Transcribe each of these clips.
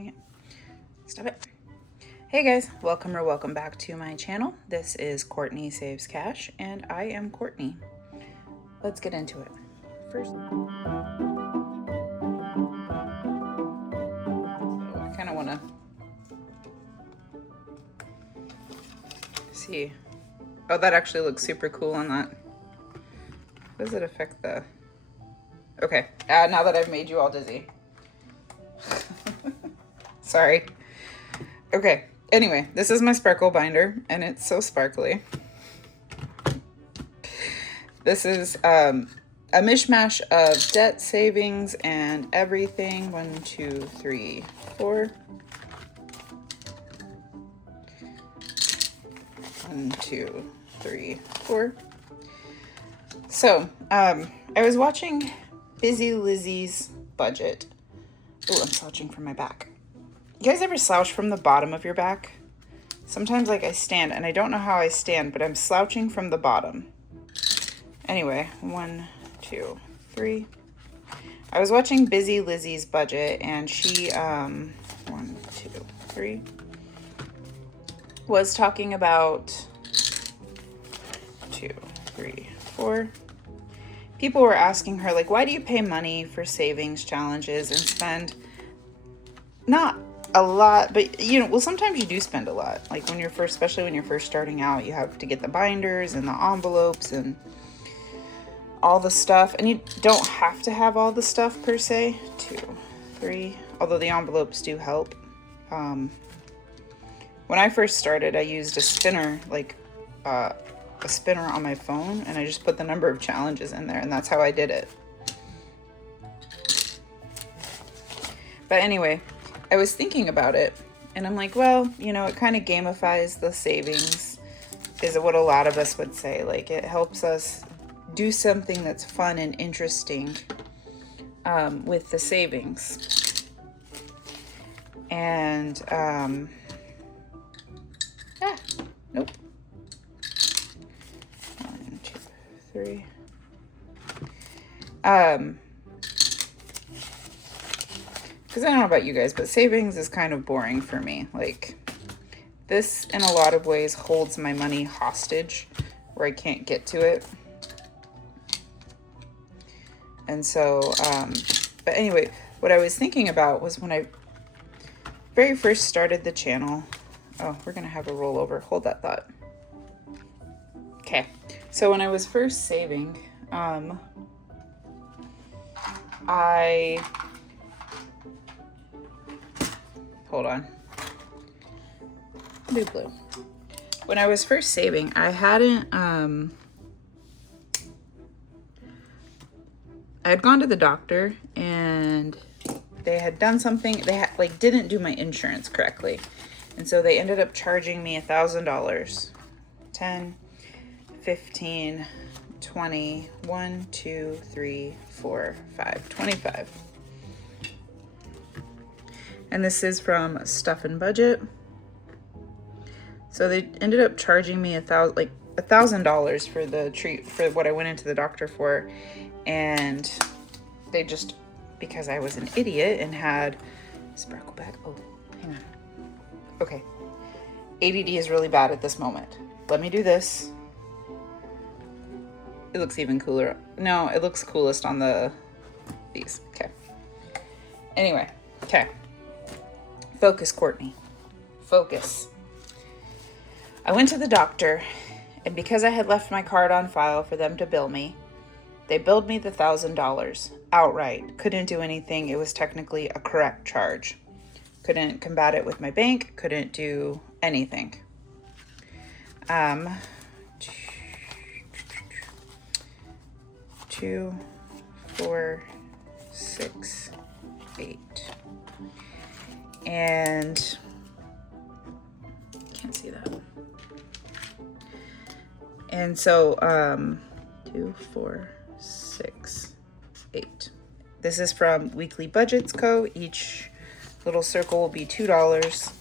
Dang it. Stop it. Hey guys, welcome back to my channel. This is Courtney Saves Cash, and I am Courtney. Let's get into it. First, I kind of want to see. Oh, that actually looks super cool on that. How does it affect the... Okay, now that I've made you all dizzy. Sorry. Okay, anyway, this is my sparkle binder, and it's so sparkly. This is a mishmash of debt, savings, and everything. 1, 2, 3, 4. 1, 2, 3, 4. So, I was watching Busy Lizzie's budget. Oh, I'm slouching from my back. You guys ever slouch from the bottom of your back? Sometimes, like, I stand, and I don't know how I stand, but I'm slouching from the bottom. Anyway, 1, 2, 3. I was watching Busy Lizzie's budget, and she, 1, 2, 3, was talking about 2, 3, 4. People were asking her, like, why do you pay money for savings challenges and spend not a lot, but well, sometimes you do spend a lot. Like when you're first, especially when you're first starting out, you have to get the binders and the envelopes and all the stuff. And you don't have to have all the stuff per se. 2, 3, although the envelopes do help. When I first started, I used a spinner, like a spinner on my phone, and I just put the number of challenges in there, and that's how I did it. But anyway, I was thinking about it, and I'm like, well, it kind of gamifies the savings, is what a lot of us would say. Like, it helps us do something that's fun and interesting with the savings. And, nope. 1, 2, 3. Because I don't know about you guys, but savings is kind of boring for me. Like, this, in a lot of ways, holds my money hostage where I can't get to it. And so, but anyway, what I was thinking about was when I very first started the channel. Oh, we're going to have a rollover. Hold that thought. Okay. So when I was first saving, hold on. Blue. When I was first saving, I hadn't, I had gone to the doctor and they had done something. They had, didn't do my insurance correctly. And so they ended up charging me $1,000. 10, 15, 20, 1, 2, 3, 4, 5, 25. And this is from Stuff and Budget. So they ended up charging me $1,000 for the for what I went into the doctor for. And they just, because I was an idiot and had sparkle back. Oh, hang on. Okay. ADD is really bad at this moment. Let me do this. It looks even cooler. No, it looks coolest on these. Okay. Anyway. Okay. Focus, Courtney. Focus. I went to the doctor, and because I had left my card on file for them to bill me, they billed me the $1,000 outright. Couldn't do anything. It was technically a correct charge. Couldn't combat it with my bank. Couldn't do anything. 2, 4, 6, 8. And can't see that. And so 2, 4, 6, 8. This is from Weekly Budgets Co. Each little circle will be $2.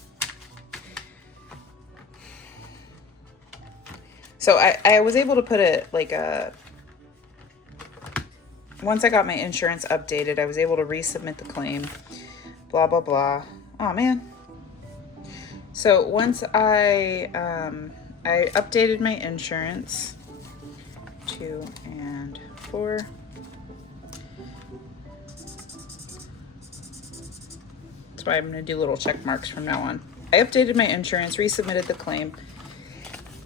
So I was able to put once I got my insurance updated, I was able to resubmit the claim, blah, blah, blah. Oh man. So once I updated my insurance, 2 and 4. That's why I'm going to do little check marks from now on. I updated my insurance, resubmitted the claim.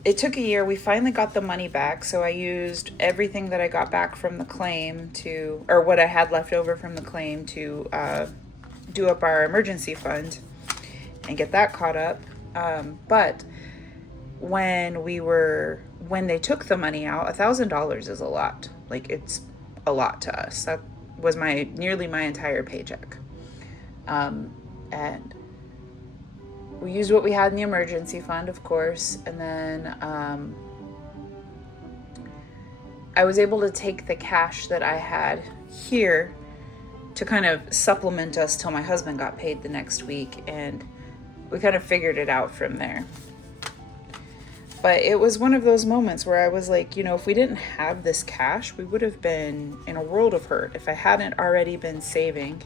It took a year. We finally got the money back. So I used everything that I got back from the claim or what I had left over from the claim to do up our emergency fund and get that caught up. But when they took the money out, $1,000 is a lot. Like, it's a lot to us. That was nearly my entire paycheck. And we used what we had in the emergency fund, of course. And then I was able to take the cash that I had here to kind of supplement us till my husband got paid the next week. And we kind of figured it out from there. But it was one of those moments where I was like, if we didn't have this cash, we would have been in a world of hurt. If I hadn't already been saving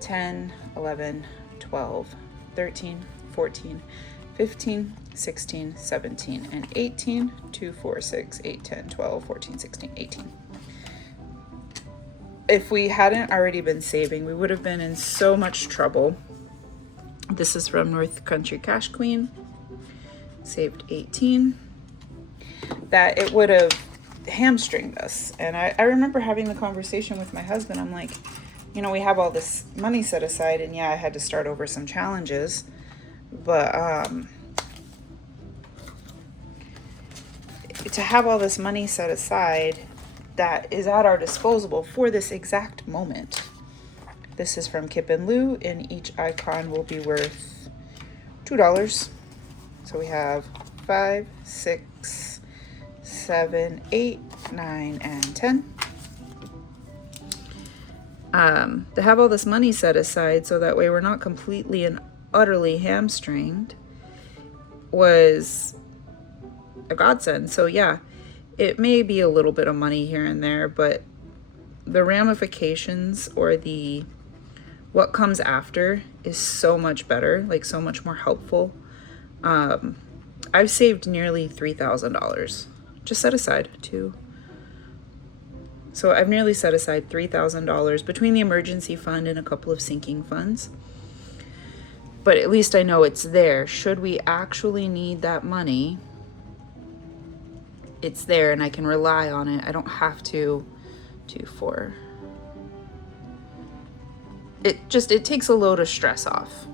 10, 11, 12, 13, 14, 15, 16, 17, and 18, 2, 4, 6, 8, 10, 12, 14, 16, 18. If we hadn't already been saving, we would have been in so much trouble. This is from North Country Cash Queen. Saved 18. That it would have hamstringed us. And I remember having the conversation with my husband. I'm like, we have all this money set aside, and yeah, I had to start over some challenges, but to have all this money set aside that is at our disposal for this exact moment. This is from Kip and Lou, and each icon will be worth $2. So we have 5, 6, 7, 8, 9, and 10. To have all this money set aside so that way we're not completely and utterly hamstringed was a godsend. So yeah, it may be a little bit of money here and there, but the ramifications or what comes after is so much better, like so much more helpful. I've saved nearly $3,000 just set aside too. So I've nearly set aside $3,000 between the emergency fund and a couple of sinking funds. But at least I know it's there. Should we actually need that money, it's there and I can rely on it. I don't have to 2, 4. It takes a load of stress off.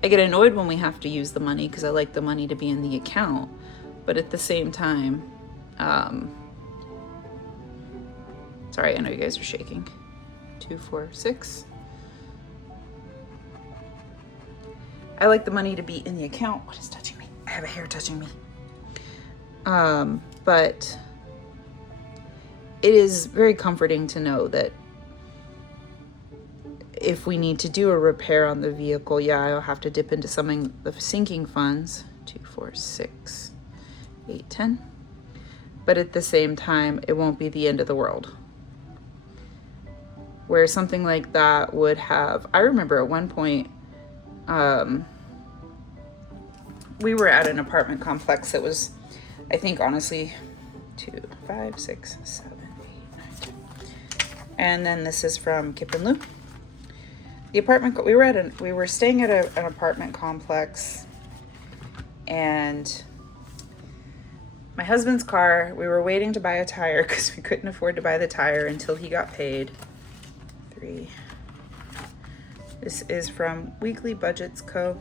I get annoyed when we have to use the money because I like the money to be in the account. But at the same time, sorry, I know you guys are shaking. 2, 4, 6. I like the money to be in the account. What is touching me? I have a hair touching me. But it is very comforting to know that if we need to do a repair on the vehicle, yeah, I'll have to dip into some of the sinking funds. 2, 4, 6, 8, 10. But at the same time, it won't be the end of the world. Where something like that would have, I remember at one point, we were at an apartment complex that was, I think honestly, 2, 5, 6, 7, 8, 9, 10. And then this is from Kip and Lou. The apartment, we were staying at an apartment complex, and my husband's car, we were waiting to buy a tire because we couldn't afford to buy the tire until he got paid. 3. This is from Weekly Budgets Co.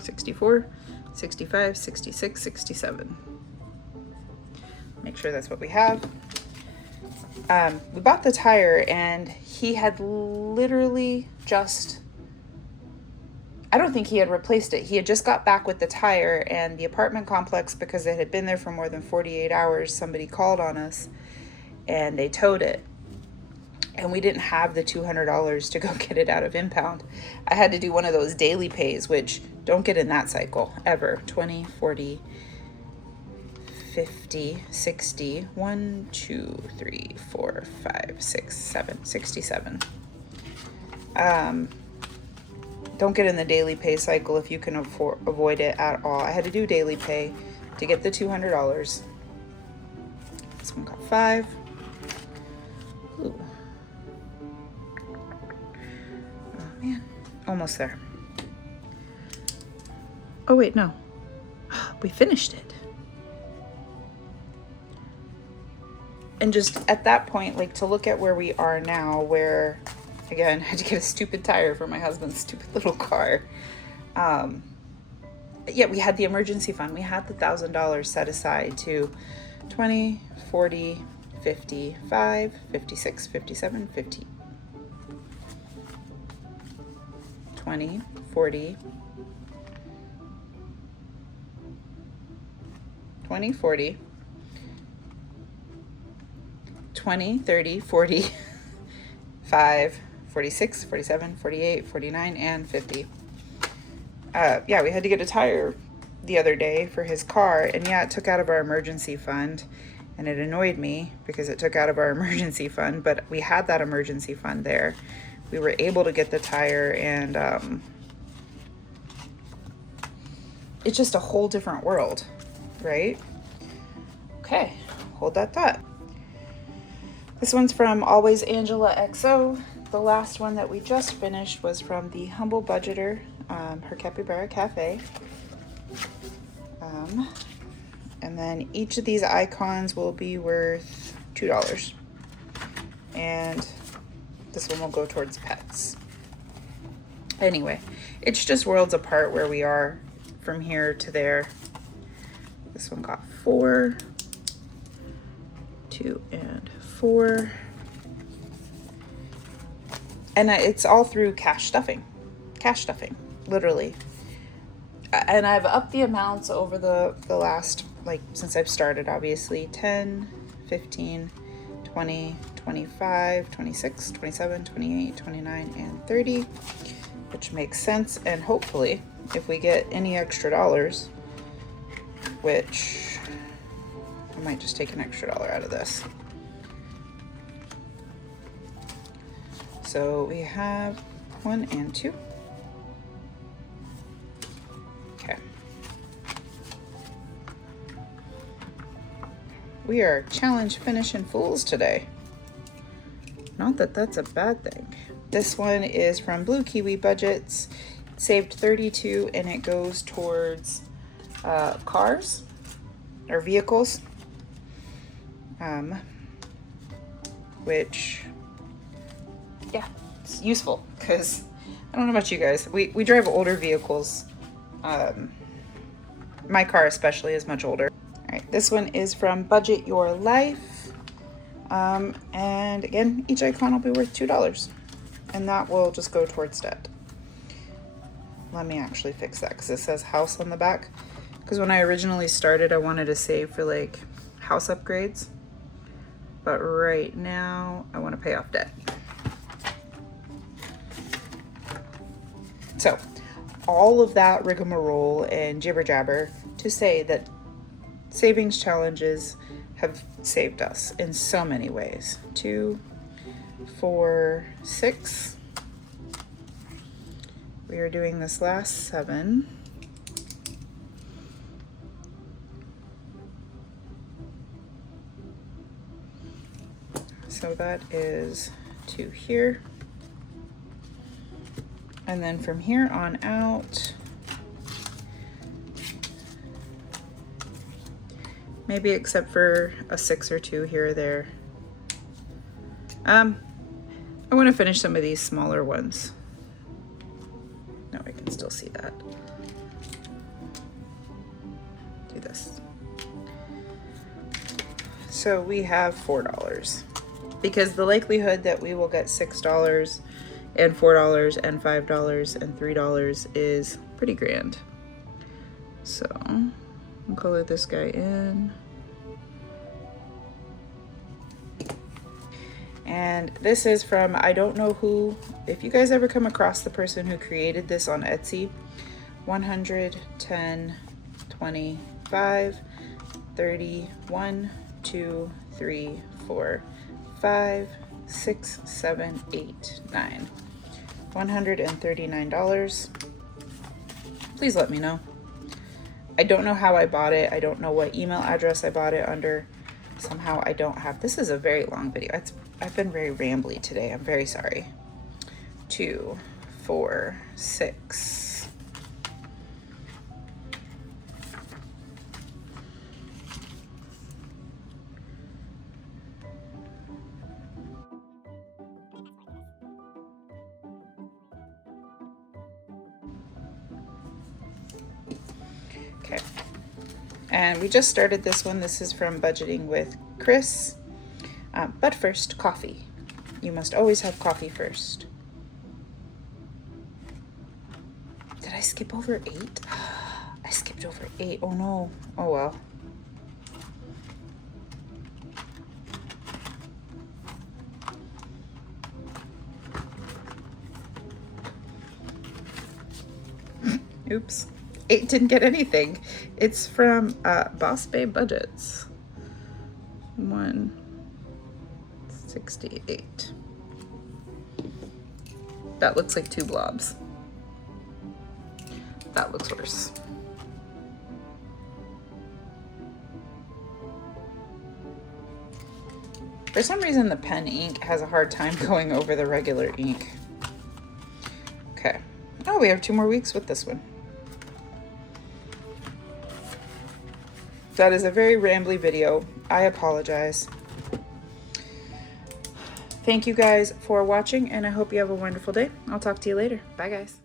64, 65, 66, 67. Make sure that's what we have. We bought the tire and he had literally I don't think he had replaced it. He had just got back with the tire, and the apartment complex, because it had been there for more than 48 hours, somebody called on us and they towed it. And we didn't have the $200 to go get it out of impound. I had to do one of those daily pays, which don't get in that cycle ever. 20, 40, 50, 60, 1, 2, 3, 4, 5, 6, 7, 67. Don't get in the daily pay cycle if you can avoid it at all. I had to do daily pay to get the $200. This one got 5. Ooh. Oh man, almost there. Oh wait, no. We finished it. And just at that point, like, to look at where we are now, where, again, I had to get a stupid tire for my husband's stupid little car. Yeah, we had the emergency fund. We had the $1,000 set aside to 20, 40, 55, 56, 57, 50. 20, 40, 20, 40, 20, 30, 40, 5, 46, 47, 48, 49, and 50. Yeah, we had to get a tire the other day for his car, and yeah, it took out of our emergency fund, and it annoyed me because it took out of our emergency fund, but we had that emergency fund there. We were able to get the tire, and it's just a whole different world, right? Okay, hold that thought. This one's from Always Angela XO. The last one that we just finished was from the Humble Budgeter, her Capybara Cafe. And then each of these icons will be worth $2. And this one will go towards pets. Anyway, it's just worlds apart where we are from here to there. This one got 4, 2, and 4. And it's all through cash stuffing, literally. And I've upped the amounts over the last, like, since I've started, obviously. 10, 15, 20, 25, 26, 27, 28, 29, and 30, which makes sense. And hopefully, if we get any extra dollars, which I might just take an extra $1 out of this. So we have 1 and 2. Okay. We are challenge finishing fools today. Not that that's a bad thing. This one is from Blue Kiwi Budgets. It saved 32, and it goes towards cars or vehicles, which, yeah, it's useful because I don't know about you guys. We drive older vehicles. My car especially is much older. All right, this one is from Budget Your Life. And again, each icon will be worth $2, and that will just go towards debt. Let me actually fix that because it says house on the back. Because when I originally started, I wanted to save for like house upgrades. But right now, I want to pay off debt. So, all of that rigmarole and jibber jabber to say that savings challenges have saved us in so many ways. 2, 4, 6. We are doing this last 7. So that is 2 here. And then from here on out, maybe except for a 6 or 2 here or there. I want to finish some of these smaller ones. No, I can still see that. Do this. So we have $4 because the likelihood that we will get $6 and $4 and $5 and $3 is pretty grand. So I'll color this guy in. And this is from, I don't know who, if you guys ever come across the person who created this on Etsy, 100, 10, 25, 30, 1, 2, 3, 4, 5, 6, 7, 8, 9. $139. Please let me know. I don't know how I bought it. I don't know what email address I bought it under. Somehow I don't have, this is a very long video. I've been very rambly today. I'm very sorry. 2, 4, 6. Okay. And we just started this one. This is from Budgeting with Chris. But first, coffee. You must always have coffee first. Did I skip over 8? I skipped over 8. Oh no. Oh well. Oops. 8 didn't get anything. It's from Boss Babe Budgets. 168. That looks like 2 blobs. That looks worse. For some reason, the pen ink has a hard time going over the regular ink. Okay. Oh, we have 2 more weeks with this one. That is a very rambly video. I apologize. Thank you guys for watching, and I hope you have a wonderful day. I'll talk to you later. Bye, guys.